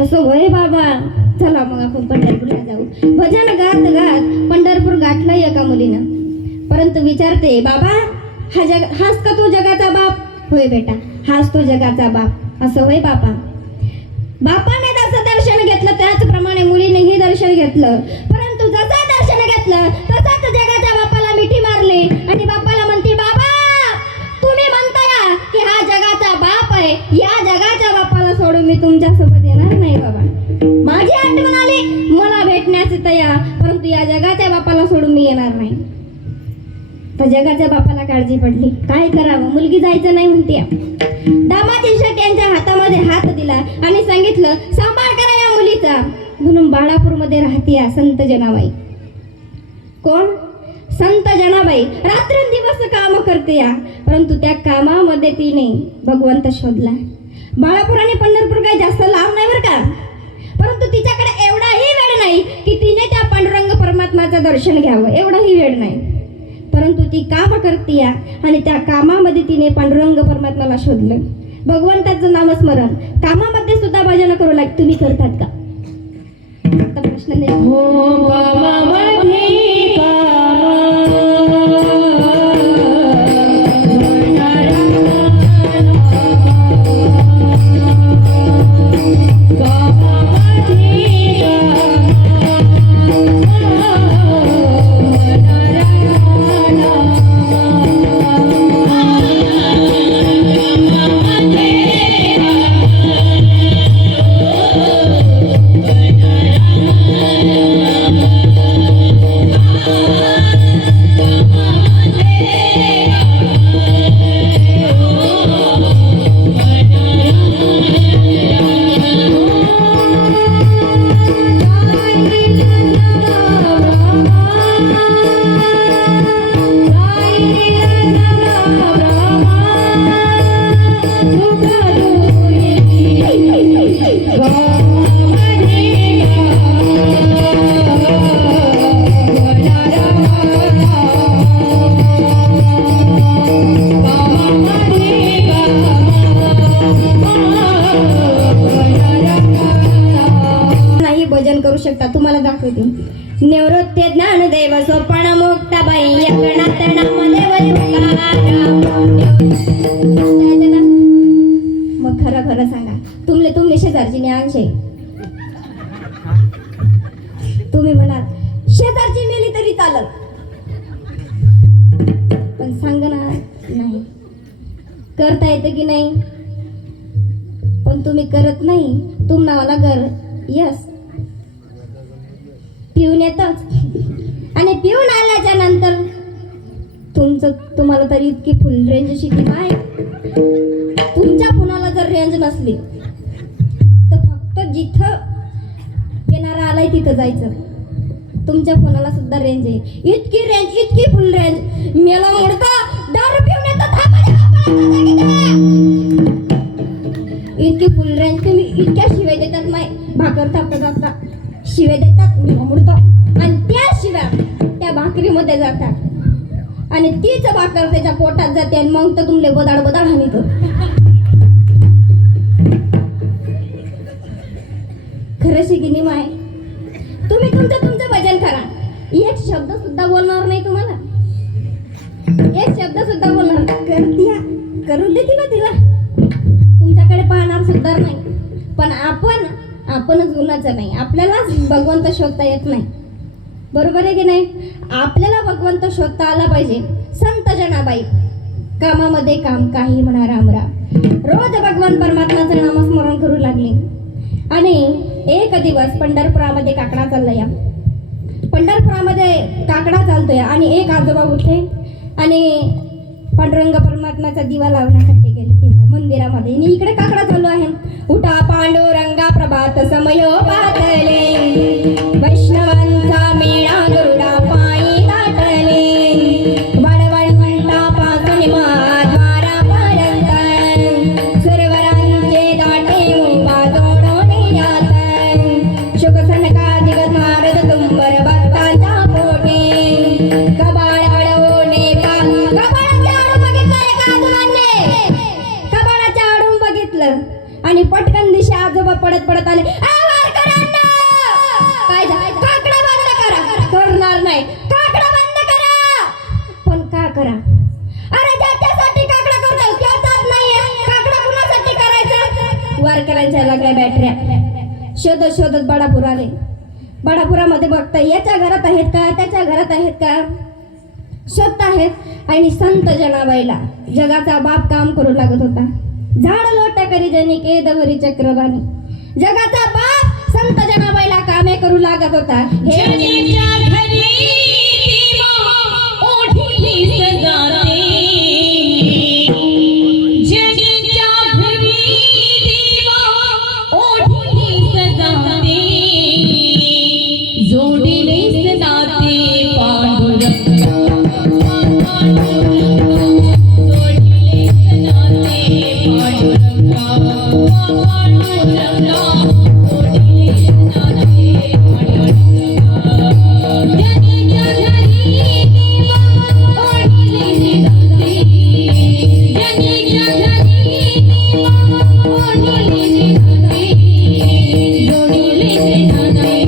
असं होय बाबा, चला मग आपण पंढरपूरला जाऊ. भजन गात गात पंढरपूर गाठलं एका मुलीनं. परंतु विचारते, बाबा हाच का तू जगाचा बाप? होय बेटा, हाच तो जगाचा बाप. असं होय बापा. बापाने जसं दर्शन घेतलं त्याचप्रमाणे मुलीनेही दर्शन घेतलं. परंतु जसं दर्शन घेतलं तसंच जगाच्या बापाला मिठी मारली आणि बापाला म्हणते, बाबा तुम्ही म्हणता की हा जगाचा बाप आहे, या जगाच्या बापाला सोडून मी तुमच्यासोबत येणार नाही बाबा. माझी आठवण आली मला भेटण्याची तयार, परंतु या जगाच्या बापाला सोडून मी येणार नाही. तर जगाच्या बापाला काळजी पडली, काय करावं, मुलगी जायचं नाही म्हणते. दामाजी शेठ यांच्या हातामध्ये हात दिला आणि सांगितलं, सांभाळ करा या मुलीचा. म्हणून बाळापूरमध्ये राहते संत जनाबाई. कोण? संत जनाबाई. रात्रंदिवस काम करते या, परंतु त्या कामामध्ये तिने भगवंत शोधला. बाळापूर आणि पंढरपूर काही जास्त लांब नाही बरं का, परंतु तिच्याकडे एवढाही वेळ नाही की तिने त्या पांडुरंग परमात्माचं दर्शन घ्यावं, एवढाही वेळ नाही. परंतु ती काम करते या आणि त्या कामामध्ये तिने पांडुरंग परमात्माला शोधलं. भगवंताचं नामस्मरण कामामध्ये सुद्धा भजन करू लाग. तुम्ही करतात का? आता प्रश्न नाही. हो कामामध्ये करू शकता. तुम्हाला दाखवते. निवृत्ती ज्ञानदेव सोपान मुक्ताबाई मग खरं खरं सांगा, तुम्ही शेजारची न्यायचे. तुम्ही म्हणाल शेजारची मेली तरी चालत, पण सांगणार नाही. करता येतं की नाही, पण तुम्ही करत नाही. तुम्हाला घर यस पिऊन येतच, आणि पिऊन आल्याच्या नंतर तुम्हाला तरी इतकी फुल रेंज शिकली आहे. तुमच्या फोनाला जर रेंज नसली तर फक्त जिथं येणारा आलाय तिथं जायचं. तुमच्या फोनाला सुद्धा रेंज आहे. इतकी फुल रेंज मेला मोडता दारू पिऊन येतात. इतकी फुल रेंज तुम्ही इतक्या शिवाय देतात, माय भाकर थापता शिवाय देतात, मी मुडतो, आणि त्या शिव्या त्या भाकरीमध्ये जातात आणि तीच भाकर त्याच्या पोटात जाते आणि मग तर तुमले बदाड हानीत. खरं शिकिनी माय, तुम्ही तुमचं भजन करा. एक शब्द सुद्धा बोलणार नाही तुम्हाला, एक शब्द सुद्धा बोलणार. करू दे तिला, तुमच्याकडे पाहणार सुद्धा नाही. पण आपणच गुणाचं नाही, आपल्यालाच भगवंत शोधता येत नाही. बरोबर आहे की नाही? आपल्याला भगवंत शोधता आला पाहिजे. संत जनाबाई कामामध्ये काम, काही म्हणा रामराम, रोज भगवान परमात्माचं नामस्मरण करू लागले. आणि एक दिवस पंढरपुरामध्ये काकडा चालला. या पंढरपुरामध्ये काकडा चालतोय आणि एक आजोबा उठले आणि पांडुरंग परमात्म्याचा दिवा लावण्यासाठी गेले तिथं मंदिरामध्ये आणि इकडे काकडा चालू आहे. उठा पांडुरंगा प्रभात समयो पातले, वैष्णवांचा मेळा गरुडा पायी दाटले, वाडवड मंडपासून महाद्वारापर्यंत सुरवरांचे दाटे उभा जोडून यात, शुक सनकादिक नारद तुंबर भक्तांच्या पोटे, कबाड अडवणे कबाडाच्या आडून बघितलं का तुलांनी? कबाडाच्या आडून बघितलं आणि पटकन दिशा आजोबा पडत पडत आले. काय झालं? काकडा बंद करा. करणार नाही. काकडा बंद करा. पण का करा? अरे ज्याच्यासाठी काकडा करतो त्याचाच नाहीये. काकडा कुणासाठी करायचा? वारकऱ्यांच्या लागल्या बॅटऱ्या शोधत शोधत बडापूर आले. बडापुरामध्ये बघता याच्या घरात आहेत का, त्याच्या घरात आहेत का शोधत आहेत. आणि संत जनाबाईला जगाचा बाप काम करू लागत होता. झाड लोटा करी जनी केदवरी चक्रवाणी, जगाचा बाप संत जनाबाईला कामे करू लागत होता. जनीच्या घरी दिवा ओढीली सजाते, जनीच्या घरी दिवा ओढीली सजाते, जोडीले सनाते पांडुरंगा, जोडीले सनाते पांडुरंगा, पांडुरंगा, जोडीले सनाते पांडुरंगा, जनीच्या घरी दिवा ओढीली सजाते, जनीच्या घरी दिवा ओढीली सजाते, जोडीले सनाते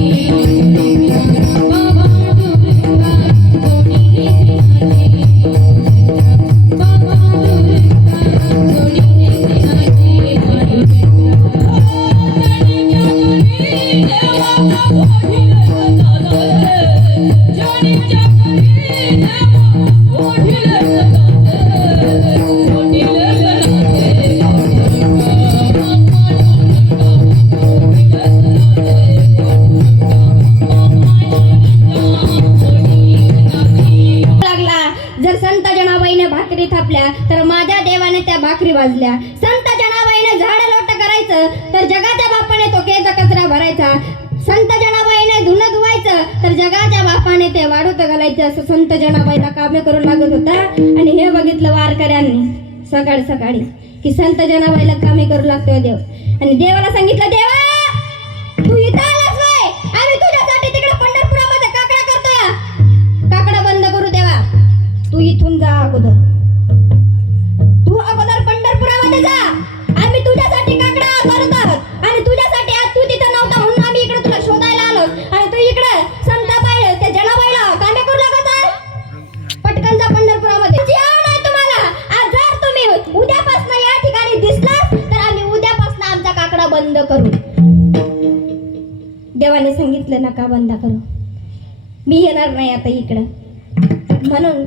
लागला. जर संत जनाबाईने भाकरी थापल्या तर माझ्या देवाने त्या भाकरी वाजल्या. संत जनाबाईने झाड लोट करायचं तर जगाच्या बापाने तो केज कचरा भरायचा. संत जनाबाईने धुणं धुवायचं तर जगाच्या बापाने ते वाढूत घालायचं. असं संत जनाबाईला कामे करू लागत होता. आणि हे बघितलं वारकऱ्यांनी सकाळी सकाळी की संत जनाबाईला कामे करू लागतोय देव. आणि देवाला सांगितलं, देवा तू इथं आलास व्हय? आम्ही तुझ्यासाठी तिकडे पंढरपुरामध्ये काकडा करतोय. काकडा बंद करू देवा. तू इथून जा अगोदर. तू अगोदर पंढरपुरामध्ये जा. आम्ही तुझ्यासाठी काकडा करत आहोत आणि तुझ्यासाठी आज तू तिथं नव्हता म्हणून आम्ही इकडे तुला शोधायला आलो. आणि तू इकडे संताबाई त्या जनाबाईला कामे करू लागत आहे. पटकन जा पंढरपुरामध्ये. जी आवड आहे तुम्हाला. आज जर तुम्ही उद्यापासून या ठिकाणी दिसलात तर आम्ही उद्यापासून आमचा काकडा बंद करू. देवाने सांगितलं नका बंद करू. मी येणार नाही आता इकडं. म्हणून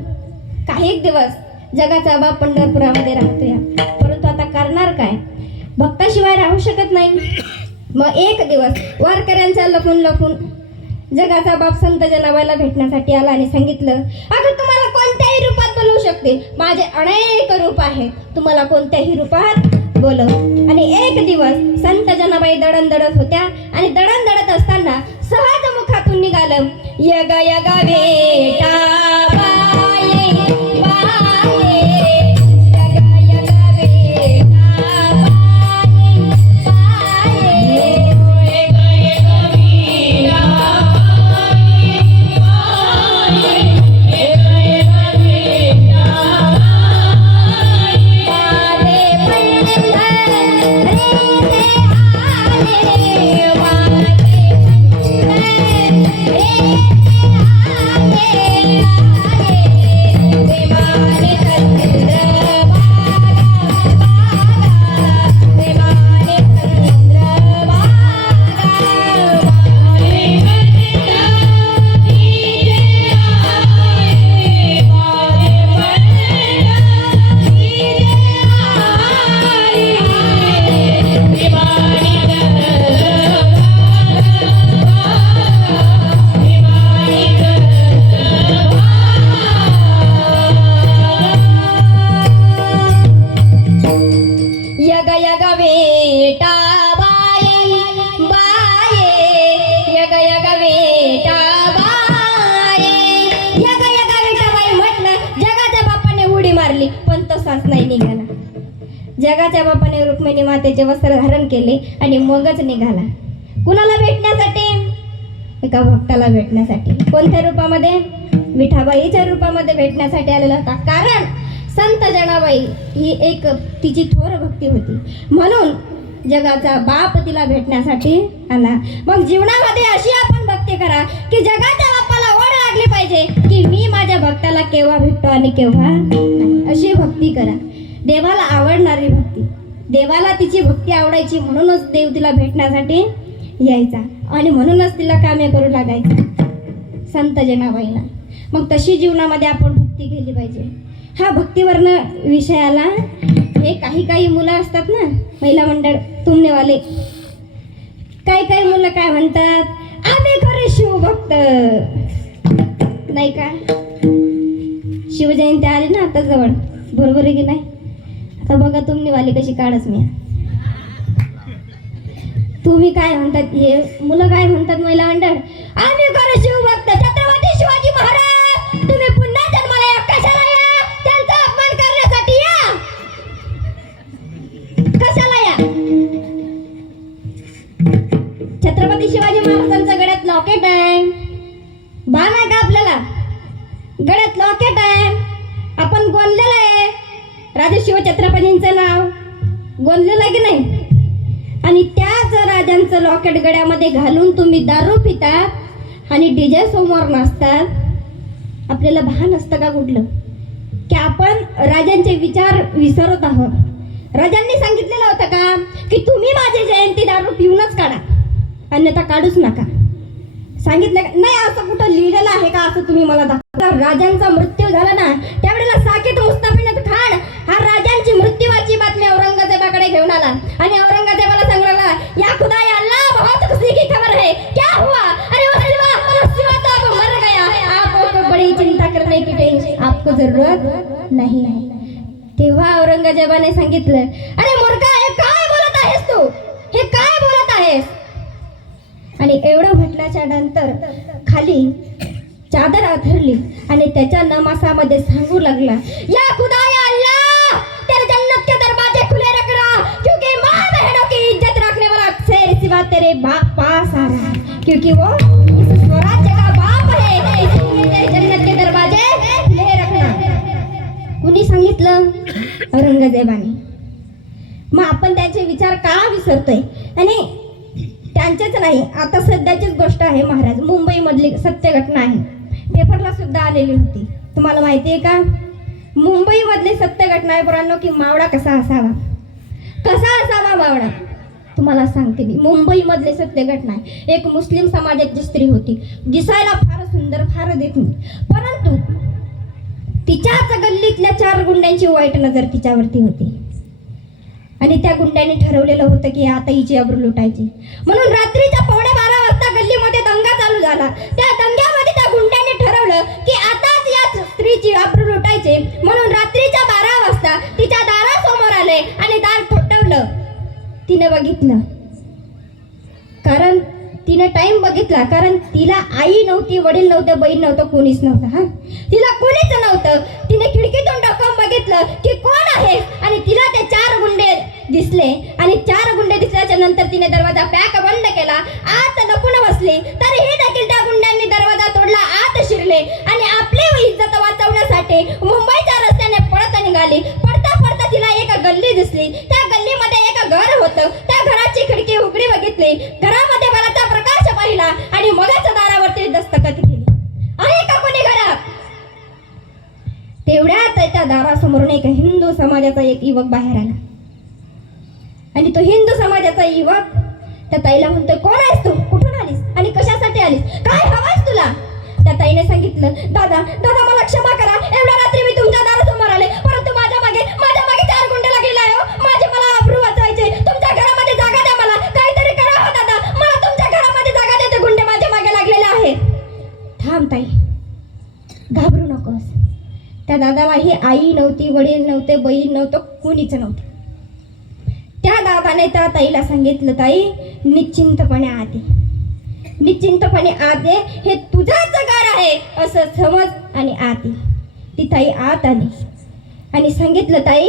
काही दिवस जगाचा बाप पंढरपुरामध्ये राहतोय. परंतु आता करणार काय? भक्ताशिवाय राहू शकत नाही. मग एक दिवस वारकऱ्यांचा लपून लपून जगाचा बाप संत जनाबाईला भेटण्यासाठी आला आणि सांगितलं, अगं तुम्हाला कोणत्याही रूपात बोलवू शकते. माझे अनेक रूप आहेत. तुम्हाला कोणत्याही रूपात बोलव. आणि एक दिवस संत जनाबाई दळण दळत होत्या आणि दळण दळत असताना सहज मुखातून निघालं, यग यग बेटा बाये बाये, यग यग बेटा बाये बाये, यग यग बेटा बाये बाये, यग यग बेटा वादे पंडित रे ते आले, वादे पंडित रे ते आले. नावच नाही निघाला. जगाच्या बापाने रुक्मिणी मातेचे वस्त्र धारण केले आणि मगच निघाला. कुणाला भेटण्यासाठी? एका भक्ताला भेटण्यासाठी. कोणत्या रूपामध्ये? विठाबाईच्या रूपामध्ये भेटण्यासाठी आलेला होता. कारण संत जनाबाई ही एक तिची थोर भक्ती होती, म्हणून जगाचा बाप तिला भेटण्यासाठी आला. मग जीवनामध्ये अशी आपण भक्ती करा की जगाच्या बापाला ओढ लागली पाहिजे की मी माझ्या भक्ताला केव्हा भेटतो आणि केव्हा नाही. अशी भक्ती करा. देवाला आवडणारी भक्ती. देवाला तिची भक्ती आवडायची, म्हणूनच देव तिला भेटण्यासाठी यायचा आणि म्हणूनच तिला कामे करू लागायचं संत जनाबाईला. मग तशी जीवनामध्ये आपण भक्ती केली पाहिजे. हा भक्तीवरनं विषयाला हे काही मुलं असतात ना, महिला मंडळ तुमनेवाले, काही मुलं काय म्हणतात, आम्ही खरे शिवभक्त नाही का. शिवजयंती आली ना आता जवळ, बरोबर आहे की नाही. आता बघा तुमनेवाली कशी काढच मी. तुम्ही काय म्हणतात, हे मुलं काय म्हणतात महिला मंडळ, आम्ही खरे शिवभक्त, छत्रपती शिवाजी महाराज तुम्ही पुन्हा जन्माला या, कशाला या, त्यांचा अपमान करण्यासाठी या, कशाला या. छत्रपती शिवाजी महाराजांच्या गळ्यात लॉकेट आहे, बाण आहे का आपल्याला, गळ्यात लॉकेट आहे, आपण गोंदलेलं आहे, राजे शिवछत्रपतींचं नाव गोंदलेलं आहे की नाही. आणि त्याच राजांचं लॉकेट गळ्यामध्ये घालून तुम्ही दारू पिता आणि डीजे समोर नाचतात. आपल्याला भान असतं का कुठलं, की आपण राजांचे विचार विसरत आहोत. राजांनी सांगितलेलं होतं का की तुम्ही माझी जयंती दारू पिऊनच काढा, अन्यथा काढूच नका. सांगितलं नाही, असं कुठं लिहिलेलं आहे का, असं तुम्ही मला दाखवा. राजांचा मृत्यू झाला ना त्यावेळेला साकीत मुस्ताफिन खान हा राजांची मृत्यूवाची बातमी औरंगजेबाकडे घेऊन आला आणि औरंगजेबाला सांगला, या खुदा या अल्लाह बहुत खुशी की खबर है, क्या हुआ, अरे वो सिवा तो अब मर गया, आपको बड़ी चिंता करने की टेंशन आपको जरूरत नहीं है. तेव्हा औरंगजेबाने सांगितलं, अरे मूर्खा, हे काय बोलत आहेस तू, हे काय बोलत आहेस. आणि एवढं म्हटल्याच्या नंतर खाली चादर आथरली आणि त्याच्या नमासामध्ये सांगू लागला, या खुदा या अल्लाह तेरे जन्नत के दरवाजे खुले रखना, क्योंकि माँ बहनों की इज्जत रखने वाला शेर सिवा तेरे बाप पास आ रहा है, क्योंकि वो इस स्वराज्य का बाप है, इसलिए तेरे जन्नत के दरवाजे खुले रखना. कुणी सांगितलं? औरंगजेबाने. मग आपण त्यांचे विचार का विसरतोय. आणि त्यांचेच नाही, आता सध्याचीच गोष्ट आहे महाराज, मुंबईमधली सत्य घटना आहे, पेपरला सुद्धा आलेली होती. तुम्हाला माहिती आहे का मुंबईमधली सत्य घटना आहे पोरांनो, की मावळा कसा असावा, कसा असावा मावळा. तुम्हाला सांगते मी, मुंबईमधली सत्य घटना आहे. एक मुस्लिम समाजाची स्त्री होती, दिसायला फार सुंदर, फार देखणी, परंतु तिच्याच गल्लीतल्या 4 गुंड्यांची वाईट नजर तिच्यावरती होती. आणि त्या गुंड्यांनी ठरवलेलं होतं की आता हिची अब्रू लुटायची, म्हणून रात्रीच्या 11:15 वाजता गल्लीमध्ये दंगा चालू झाला. त्या दंग्यामध्ये त्या गुंड्यांनी ठरवलं की आताच या स्त्रीची अब्रू लुटायची, म्हणून रात्रीच्या 12 वाजता तिच्या दारासमोर आले आणि दार ठोठावलं. तिने बघितलं, कारण तिने टाइम बघितला, कारण तिला आई नव्हती, वडील नव्हते, बहीण नव्हतं, कोणीच नव्हतं. हा, तिला कोणीच नव्हतं. तिने खिडकीतून डोकावून बघितलं की कोण आहे, आणि तिला ते 4 गुंडे दिसले. आणि 4 गुंडे दिसल्याच्या नंतर तिने दरवाजा पॅक बंद केला, आत लपून बसली. तरीही देखील त्या गुंड्यांनी दरवाजा तोडला, आत शिरले आणि आपली इज्जत वाचवण्यासाठी मुंबईच्या रस्त्याने पळत निघाली. पडता पडता तिला एक गल्ली दिसली. त्या गल्लीमध्ये एक घर होतं. त्या घराची खिडकी उघडी बघितली, घरामध्ये बलाचा प्रकाश पाहिला आणि मगच दारावरती दस्तखत केली. आहे का कोणी घरात? तेवढ्यात त्या दारासमोरून एक हिंदू समाजाचा एक युवक बाहेर आला. आणि तो हिंदू समाजाचा युवक त्या ताईला म्हणतोय, कोण आहेस तू, कुठून आलीस आणि कशासाठी आलीस, काय हवंयस तुला. त्या ताईने सांगितलं, दादा मला क्षमा करा, एवढ्या रात्री मी तुमच्या दारासमोर आले, परंतु माझ्या मागे 4 गुंडे लागलेले आहे. माझे मला अब्रू वाचवायचे, तुमच्या घरामध्ये जागा द्या, मला काहीतरी करा हो दादा, मला तुमच्या घरामध्ये जागा द्या, ते गुंडे माझ्या मागे लागलेले आहेत. थांब ताई, घाबरू नकोस. त्या दादाला ही आई नव्हती, वडील नव्हते, बहीण नव्हतं, कोणीच नव्हतं. त्या दादाने त्या ताईला सांगितलं, ताई निश्चिंतपणे आते, निश्चिंतपणे आते, हे तुझंच घर आहे असं समज आणि आते. ती ताई आत आली आणि सांगितलं, ताई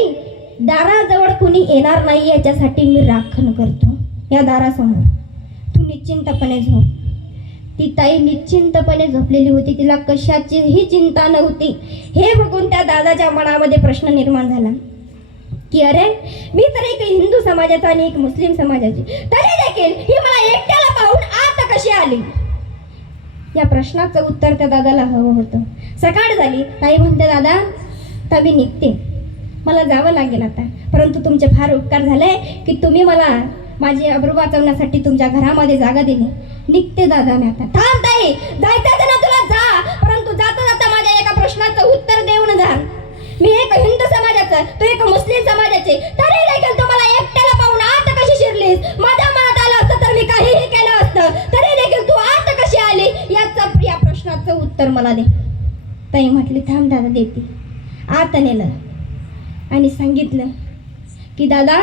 दाराजवळ कुणी येणार नाही याच्यासाठी मी राखण करतो या दारासमोर, तू निश्चिंतपणे झोप. ती ताई निश्चिंतपणे झोपलेली होती, तिला कशाचीही चिंता नव्हती. हे बघून त्या दादाच्या मनामध्ये प्रश्न निर्माण झाला की अरे, मी तर एक हिंदू समाजाचा आणि एक मुस्लिम समाजाची, तरी देखील ही मला एकट्याला पाहून आता कशी आली? या प्रश्नाचं उत्तर त्या दादाला हवं होतं. सकाळ झाली, ताई म्हणते, दादा आता मी निघते, मला जावं लागेल आता, परंतु तुमचे फार उपकार झाले की तुम्ही मला माझी अब्रू वाचवण्यासाठी तुमच्या घरामध्ये जागा दिली. निघते दादा मी आता. थांब ताई, जायचं ना तुला जा, परंतु जाता जाता माझ्या एका प्रश्नाचं उत्तर देऊन जा. मी एक हिंदू समाजाचं, तू एक मुस्लिम समाजाचे, तरी देखील तू मला एकट्याला पाहून आता कशी शिरलीस? माझ्या मनात आलं असतं तर मी काहीही केलं असतं, तरी देखील तू आता कशी आली? या प्रश्नाचं उत्तर मला दे. ताई म्हटली, थांब दादा देते. आत नेलं आणि सांगितलं की दादा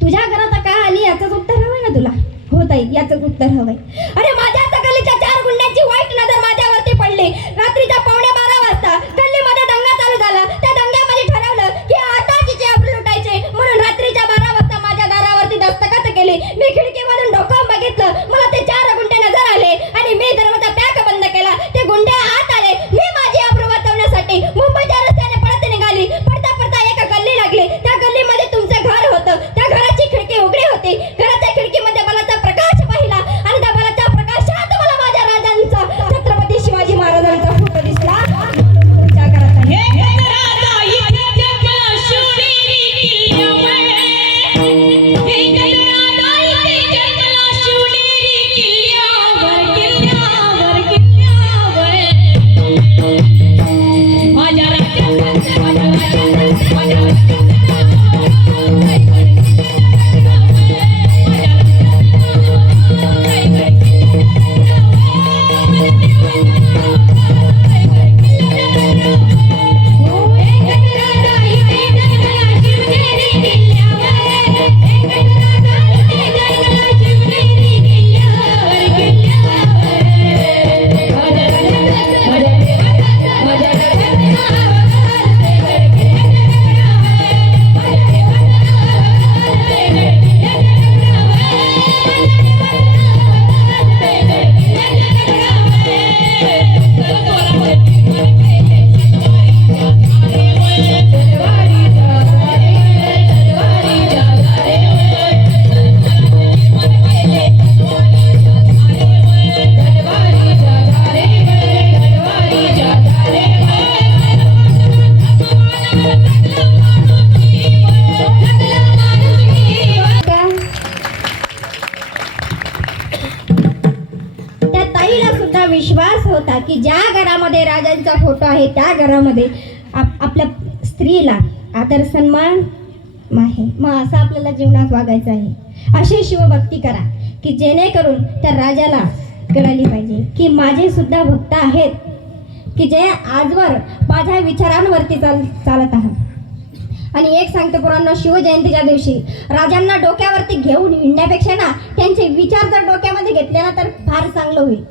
तुझ्या घरात का आली याचंच उत्तर हवंय ना तुला? हो ताई, याचंच उत्तर हवंय. अरे, माझ्या गल्लीच्या 4 गुंड्यांची वाईट नजर माझ्यावरती पडली. रात्रीच्या 12:15 वाजता गल्लीमध्ये दंगा चालू झाला. त्या दंग्यामध्ये ठरवलं की आता तिचे अब्रू लुटायचे, म्हणून रात्रीच्या 12 वाजता माझ्या दारावरती दस्तखत केली. मी खिडकीमधून डोकावून बघितलं, मला ते 4 गुंडे नजर आले आणि मी दरवाजा पॅक बंद केला. ते गुंडे आत आले. मी माझी अब्रू वाचवण्यासाठी मुंबईच्या रस्त्याने पळत निघाली. पडता पडता एका गल्ली लागली. त्या गल्लीमध्ये तुमचं घर होतं. त्या घराची खिडकी उघडी होती. घराच्या खिडकीमध्ये बलाचा प्रकाश पाहिला आणि त्या बलाच्या प्रकाशात मला माझ्या राजांचा, छत्रपती शिवाजी महाराजांचा फोटो दिसला. तुमच्या घरात आले. विश्वास होता की ज्या घरामध्ये राजांचा फोटो आहे त्या घरामध्ये आपल्या स्त्रीला आदर सन्मान आहे. मग असं आपल्याला जीवनात वागायचं आहे. अशी शिवभक्ती करा की जेणेकरून त्या राजाला कळाली पाहिजे की माझे सुद्धा भक्त आहेत की जे आजवर माझ्या विचारांवरती चालत आहात. आणि एक सांगते पुराण, शिवजयंतीच्या दिवशी राजांना डोक्यावरती घेऊन हिंडण्यापेक्षा ना त्यांचे विचार जर डोक्यामध्ये घेतले ना तर फार चांगलं होईल.